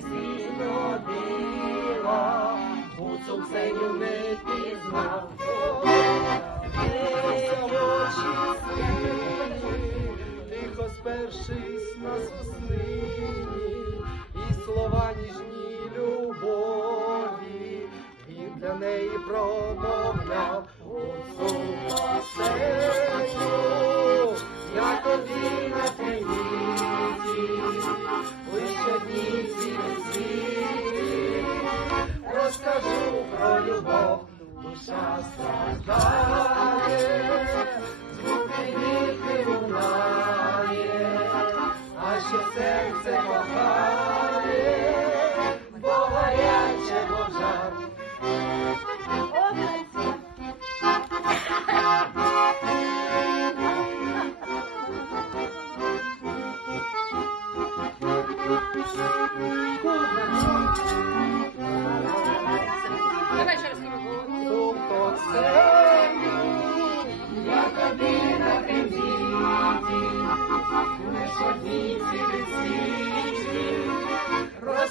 сіно біла, гуцул сеню не пізнав. Тихо спершись на сосни, і слова ніжні любові, він для неї промовляв. Душа страждає, звуки віки лунає, серце кохає,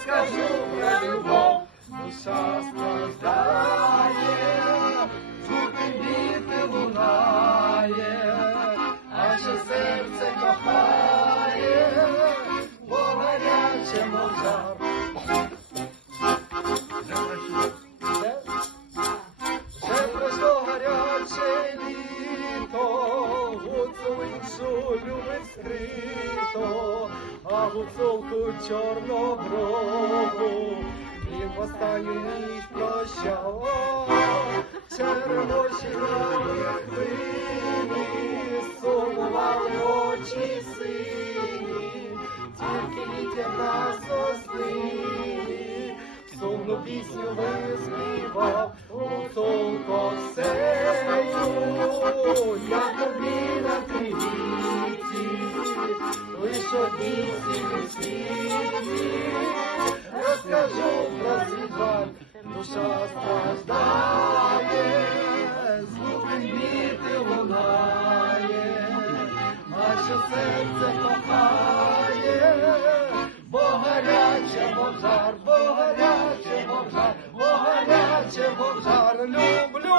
розкажу про любов, душа страждає, любить скрито, а гуцулку чорноброву. Він в останню ніч прощав. Червоші раді хвилі, сумували очі сині, тільки вітер на сосни, сумну пісню виспівав у толко я тобі одній цілій розкажу про звідваль, душа страждає, звуки віти лунає, що серце кохає, бо гаряче, мов жар, бо гаряче, мов жар, бо гаряче, мов жар, люблю.